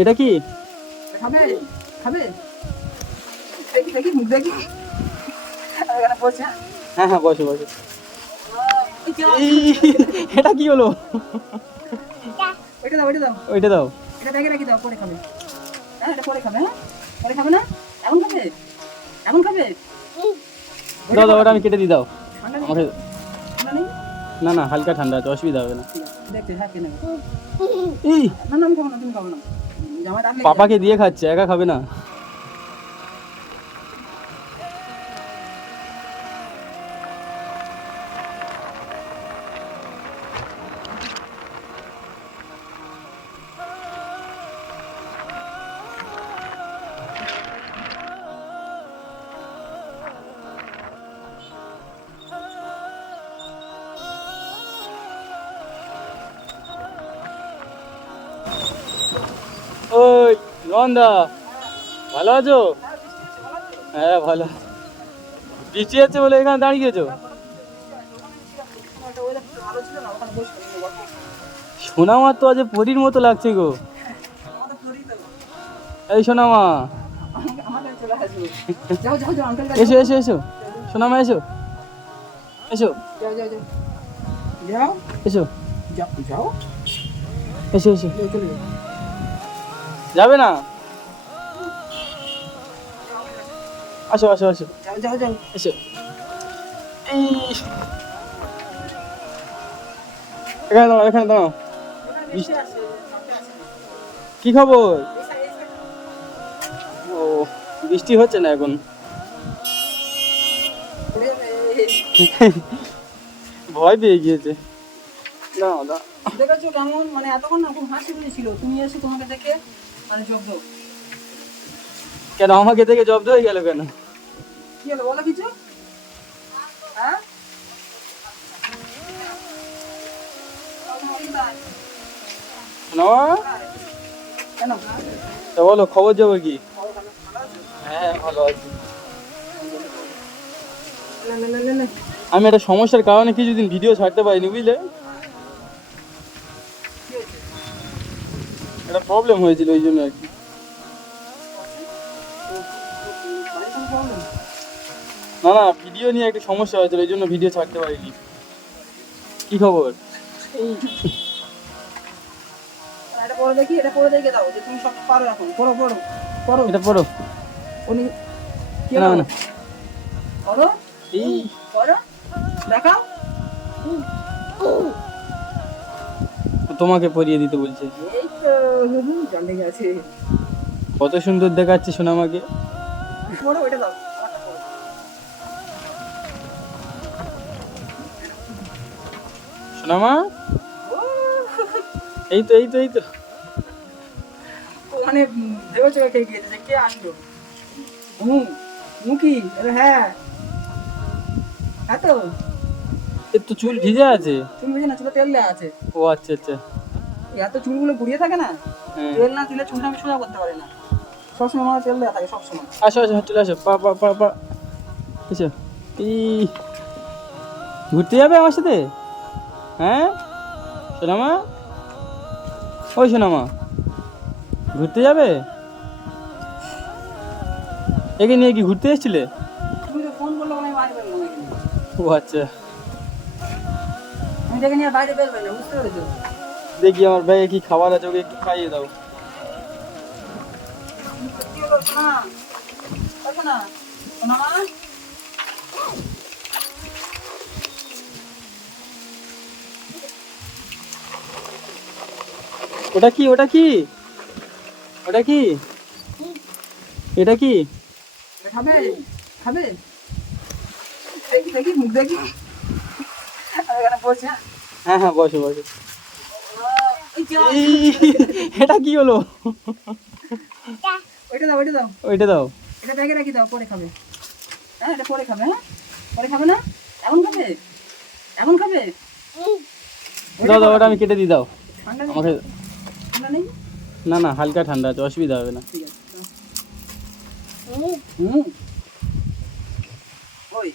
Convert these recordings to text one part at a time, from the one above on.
এটা কি? খাবে? খাবে? দেখি দেখি মুখ দেখি। হ্যাঁ হ্যাঁ বসো বসো। এটা কি হলো? ওইটা দাও ওইটা দাও। ওইটা দাও। এটা ব্যাগে রেখে দাও পরে খাবে। হ্যাঁ এটা পরে খাবে হ্যাঁ? পরে খাবে না? এখন খাবে? এখন খাবে? দাও দাও ওটা আমি কেটে দিই দাও। নেই? না না হালকা ঠান্ডা আছে অসুবিধা হবে না। দেখতে হ্যাঁ কেনে না না আমি খাব না তুমি খাব না। পাপাকে দিয়ে খাচ্ছে একা খাবে না রন্দা ভালো আছো? হ্যাঁ ভালো। বৃষ্টি আছে বলে এখানে দাঁড়িয়ে গেছো একটা weather টা ভালো ছিল না ওখানে বসে খাব গল্প সোনামার তো আজ পরীর মতো লাগছে গো। এই সোনামা। এসো এসো এসো। সোনামা এসো। এসো। এসো। এসো এসো। যাবে না? আসো আসো আসো। যাও যাও যাও। এসো। এখানে দাঁড়াও এখানে দাঁড়াও। কি খবর। ও বৃষ্টি হচ্ছে না এখন। ভয় পেয়ে গিয়েছে। না দেখেছ কেমন? মানে এতক্ষণ না খুব হাসি ছিল। তুমি এসে তোমাকে দেখে মানে জব্দ। কেন আমাকে থেকে জব্দ হয়ে গেল কেন? কি হলো বলো কিছু? হ্যাঁ? কেন? তা বলো খবর যাব কি? হ্যাঁ ভালো আছি। আমি একটা সমস্যার কারণে কিছুদিন ভিডিও ছাড়তে পারিনি বুঝলে? একটা প্রবলেম হয়েছিল ওই জন্য আর কি? না না ভিডিও নিয়ে একটা সমস্যা হয়েছিল ওই জন্য ভিডিও ছাড়তে পারিনি। কি খবর? এটা পরে দেখি এটা পরে দেখে দাও যে তুমি সব পারো এখন। পড়ো পড়ো পড়ো। এটা পড়ো। উনি না না। পড়ো? এই। পড়ো? দেখাও। তোমাকে পরিয়ে দিতে বলছে। এই তো জানতে গেছে। কত সুন্দর দেখাচ্ছে সোনামাকে। ওইটা দাও। সোনামা? এই তো এই তো এই তো ওখানে ভেবে চোখে খেয়ে গিয়েছে কে আসলো? হুম মুখি আরে হ্যাঁ। হ্যাঁ তো? এর তো চুল ভিজে আছে? তুমি বুঝে না চুলে তেল দেওয়া আছে। ও আচ্ছা আচ্ছা। এত চুলগুলো ঘুরিয়ে থাকে না হ্যাঁ। তেল না দিলে চুলটা আমি সোজা করতে পারি না। সবসময় আমার তেল দেওয়া থাকে সবসময় আসো আসো চলে আসো। পা পা পা পা। এসো। এই ঘুরতে যাবে আমার সাথে? হ্যাঁ? সোনামা? ওই সোনামা। ঘুরতে যাবে? একে নিয়ে কি ঘুরতে এসেছিলে? এখানে। ও আচ্ছা। দেখে নিয়ে বাইরে বেরোবে না বুঝতে পেরেছ? দেখি আমার ব্যাগে কি খাবার আছে ওকে একটু খাইয়ে দাও। ওটা কি ওটা কি? ওটা কি? এটা কি? খাবে? খাবে? দেখি দেখি মুখ দেখি। এখানে বসে। হ্যাঁ হ্যাঁ বসো বসো। এটা কি হলো? ওইটা দাও ওইটা দাও। ওইটা দাও। এটা ব্যাগে রাখি দাও পরে খাবে। হ্যাঁ এটা পরে খাবে হ্যাঁ? পরে খাবে না? এখন খাবে? এখন খাবে? দাও দাও ওটা আমি কেটে দিই দাও। ঠান্ডা আমাকে না না হালকা ঠান্ডা আছে অসুবিধা হবে না। ঠিক আছে দাও। হুম। ওই।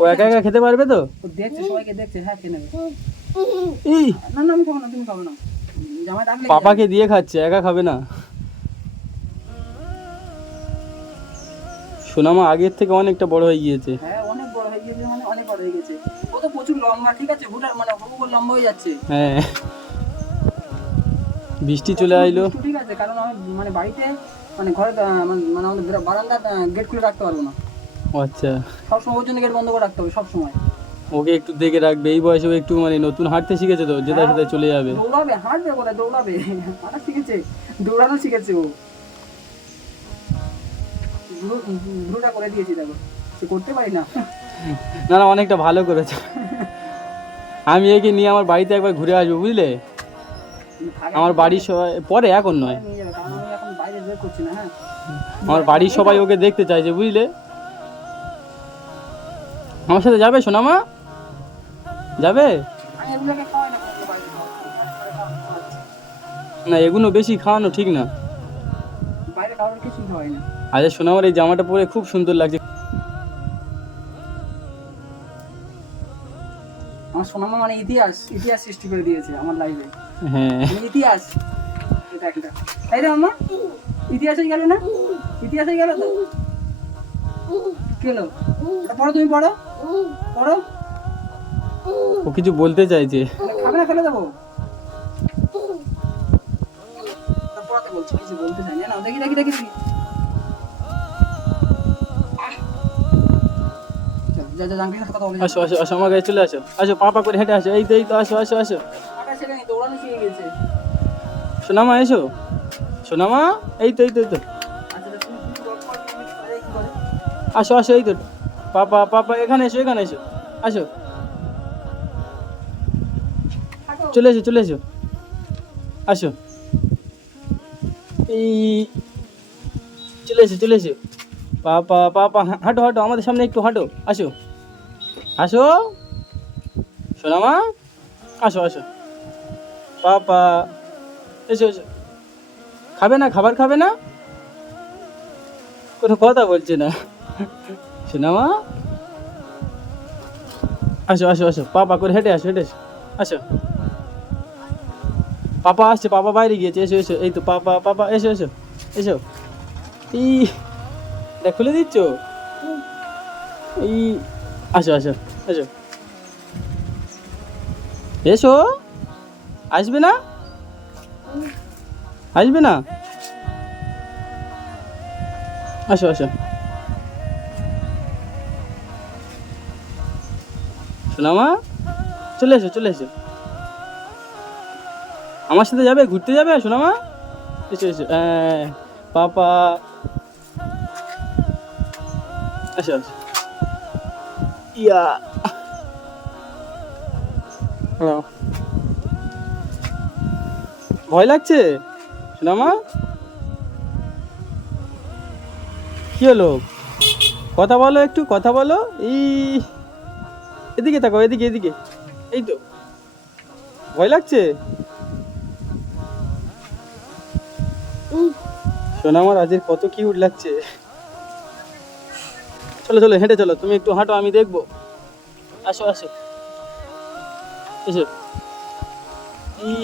ও একা একা খেতে পারবে তো? দেখছে সবাইকে দেখছে হ্যাঁ খেয়ে নেবে। না না আমি খাব না তুমি খাব না। পাপাকে দিয়ে খাচ্ছে একা খাবে না। সোনামা আগের থেকে অনেকটা বড় হয়ে গিয়েছে। হ্যাঁ অনেক বড় হয়ে গেছে মানে অনেক বড় হয়ে গেছে ও তো প্রচুর লম্বা ঠিক আছে? মানে লম্বা হয়ে যাচ্ছে। হ্যাঁ। বৃষ্টি চলে আইলো। ঠিক আছে? কারণ আমি মানে বাড়িতে মানে ঘরে মানে আমাদের বেরা- বারান্দার গেট খুলে রাখতে পারব না। আচ্ছা। সবসময় ওর জন্য গেট বন্ধ করে রাখতে হবে সবসময়। ওকে একটু দেখে রাখবে এই বয়সে একটু মানে নতুন হাঁটতে শিখেছে তো যেটা সেটা চলে যাবে। দৌড়াবে হাঁটবে কোথায়? দৌড়াবে হাঁটা শিখেছে দৌড়ানো শিখেছে ও। ভ্রু- করে দিয়েছি দেখো। সে করতে পারি না। না না অনেকটা ভালো করেছে। আমি একে নিয়ে আমার বাড়িতে একবার ঘুরে আসব বুঝলে? আমার বাড়ির সবাই পরে এখন নয়। হ্যাঁ। আমার বাড়ির সবাই ওকে দেখতে চাইছে বুঝলে? আমার সাথে যাবে সোনামা? যাবে? না। না এগুলো বেশি খাওয়ানো ঠিক না। না আজ সোনামার এই জামাটা পরে খুব সুন্দর লাগছে। আমার সোনামা মানে ইতিহাস ইতিহাস সৃষ্টি করে দিয়েছে আমার লাইফে হ্যাঁ। মানে ইতিহাস। এটা একটা। তাই রে মামা ইতিহাস গেল না? ইতিহাস গেল তো? কি হলো? পড়ো তুমি পড়ো। ও কিছু বলতে চাইছে। খাবে না ফেলে দেবো। পড়াতে বলছি কিছু বলতে চাই। না দেখি দেখি দেখি দেখি। চল, যা যা জাঙ্গির সাথে কথা বলে আসো আসো আসো আমার কাছে চলে আসো। আসো পাপা করে হেঁটে আসো। এই তো এই তো আসো আসো আসো। সোনামা এসো। সোনামা এই তো এই তো এই তো। আচ্ছা? আসো আসো এই তো। পাপা পাপা, এখানে এসো এখানে এসো। আসো। চলে এসো চলে এসো। আসো। এই, চলে এসো চলে এসো। পাপা পাপা হাঁটো হাঁটো, আমাদের সামনে একটু হাঁটো। আসো। আসো। সোনামা আসো আসো। পাপা, এসো এসো। খাবে না, খাবার খাবে না? কোনো কথা বলছে না। সোনামা? আসো আসো আসো। পাপা করে হেঁটে আসো হেঁটে আসো। আসো। পাপা আসছে, পাপা বাইরে গিয়েছে। এসো এসো। এই তো পাপা পাপা, এসো এসো এসো। এই দেখ খুলে দিচ্ছ? এই আসো আসো এসো এসো। আসবে না? আসবে না? আসো আসো। সোনামা চলে এসো চলে এসো। আমার সাথে যাবে? ঘুরতে যাবে? সোনামা এসো এসো। হ্যাঁ, পাপা। আসো আসো ইয়া। ভয় লাগছে? সোনামা কি হলো? কথা বলো একটু কথা বলো। এই এদিকে থাকো, এদিকে এদিকে। এই তো। ভয় লাগছে? শোনা আমার আজের কত কিউট লাগছে। চলো চলো, হেঁটে চলো, তুমি একটু হাঁটো, আমি দেখব। আসো আসো। এসো। ই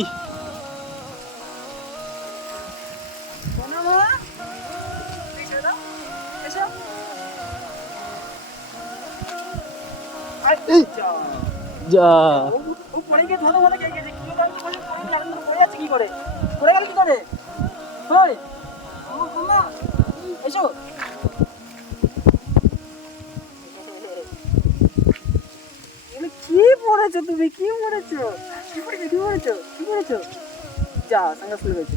যা। ও- পড়ে গিয়ে ধরো গেছে। পড়ে- পড়ে যাচ্ছে কি করে? পড়ে গেল কি করে? ওই, ও, মাম্মা, এসো। কি পড়েছো তুমি কি পড়েছো কি পড়েছো কি পড়েছো কি পড়েছো যা সাঙ্গা খুলে গেছে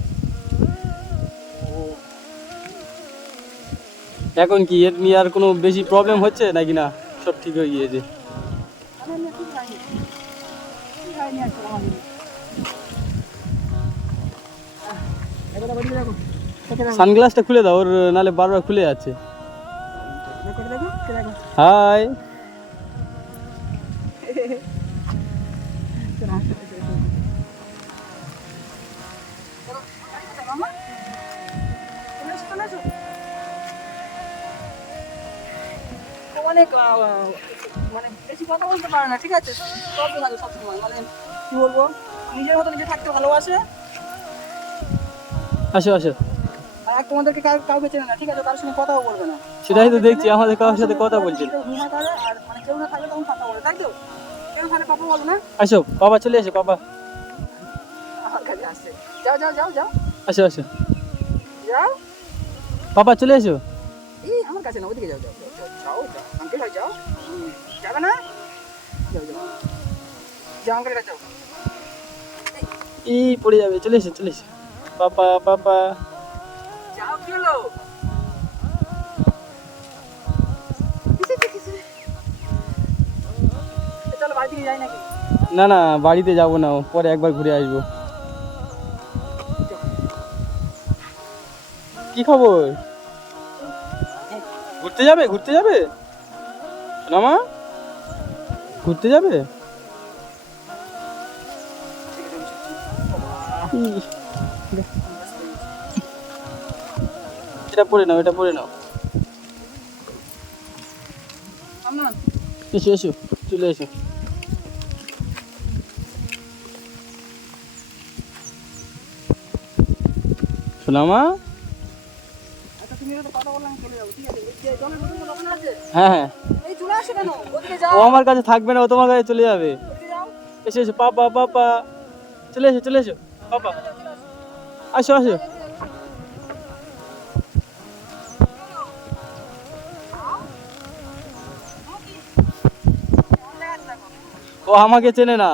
এখন কি এর নিয়ে আর কোনো বেশি প্রবলেম হচ্ছে নাকি না সব ঠিক হয়ে গিয়েছে সানগ্লাসটা খুলে দাও ওর নালে বারবার খুলে যাচ্ছে। হাই। অনেক মানে বেশি কথা বলতে পারে না ঠিক আছে? সব মানে কি বলব? নিজের মতো নিজে থাকতে ভালোবাসে। আসো আসো। আর তোমাদেরকে কাউকে চেনে না ঠিক আছে? সঙ্গে কথাও বলবে না। সেটাই তো দেখছি আমাদের কারোর সাথে কথা বলছে। আর মানে কেউ না থাকলে তখন কথা বলে তাই তো? কেউ থাকলে পাপা বলো না। আসো বাবা চলে এসো বাবা। আমার কাছে আসছে। যাও যাও যাও যাও। আসো আসো। যাও। বাবা চলে এসো। এই আমার কাছে না ওদিকে যাও যাও যাও, যাও আঙ্কেল ভাই যাও। যাবে না? যাও যাও। যাও আঙ্কেল যাও। ই পড়ে যাবে চলে এসো চলে এসো। পাপা পাপা। যাও কি হলো? না না বাড়িতে যাব না পরে একবার ঘুরে আসব। কি খবর? ঘুরতে যাবে ঘুরতে যাবে? সোনামা? ঘুরতে যাবে? এটা পরে নাও এটা পরে নাও। এসো এসো চলে এসো। সোনামা? হ্যাঁ হ্যাঁ। ও আমার কাছে থাকবে না, ও তোমার কাছে চলে যাবে। এসো এসো, পাপা পাপা। চলে এসো চলে এসো, পাপা। আসো আসো। ও আমাকে চেনে না।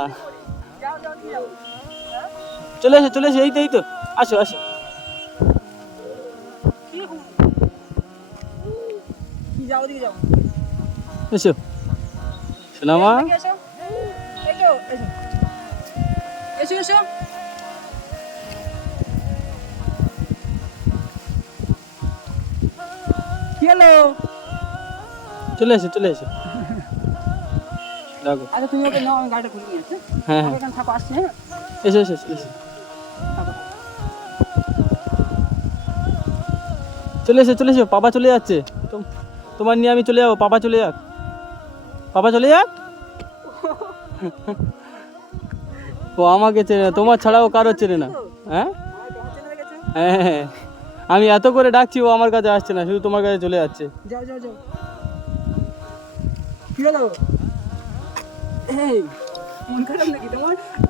চলে এসো চলে এসো, এই তো এই তো। আসো আসো। যাও ওদিকে যাও। এসো। সোনামা? এদিকে এসো। এসো এসো। এসো এসো। চলে এসো চলে এসো। রাখো। আচ্ছা তুমি ওকে নাও আমি গাড়িটা খুলে নিয়ে আসছি হ্যাঁ হ্যাঁ। এখানে থাকো আসছি হ্যাঁ? এসো এসো চলে এসো। চলে এসো চলে এসো। পাপা চলে যাচ্ছে। তোম- তোমার নিয়ে আমি চলে যাব পাপা চলে যাক। পাপা চলে যাক? ও আমাকে চেনে না তোমার ছাড়াও কারও চেনে না। হ্যাঁ? হ্যাঁ হ্যাঁ। আমি এত করে ডাকছি ও আমার কাছে আসছে না শুধু তোমার কাছে চলে যাচ্ছে। যাও যাও যাও।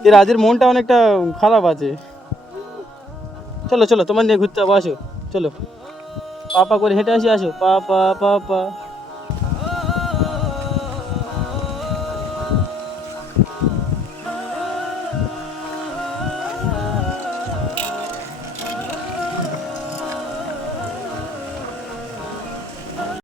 এর আজের মনটা অনেকটা খারাপ আছে। চলো চলো তোমার নিয়ে ঘুরতে যাব আসো। চলো। পাপা করে হেঁটে আসি আসো। পাপা পাপা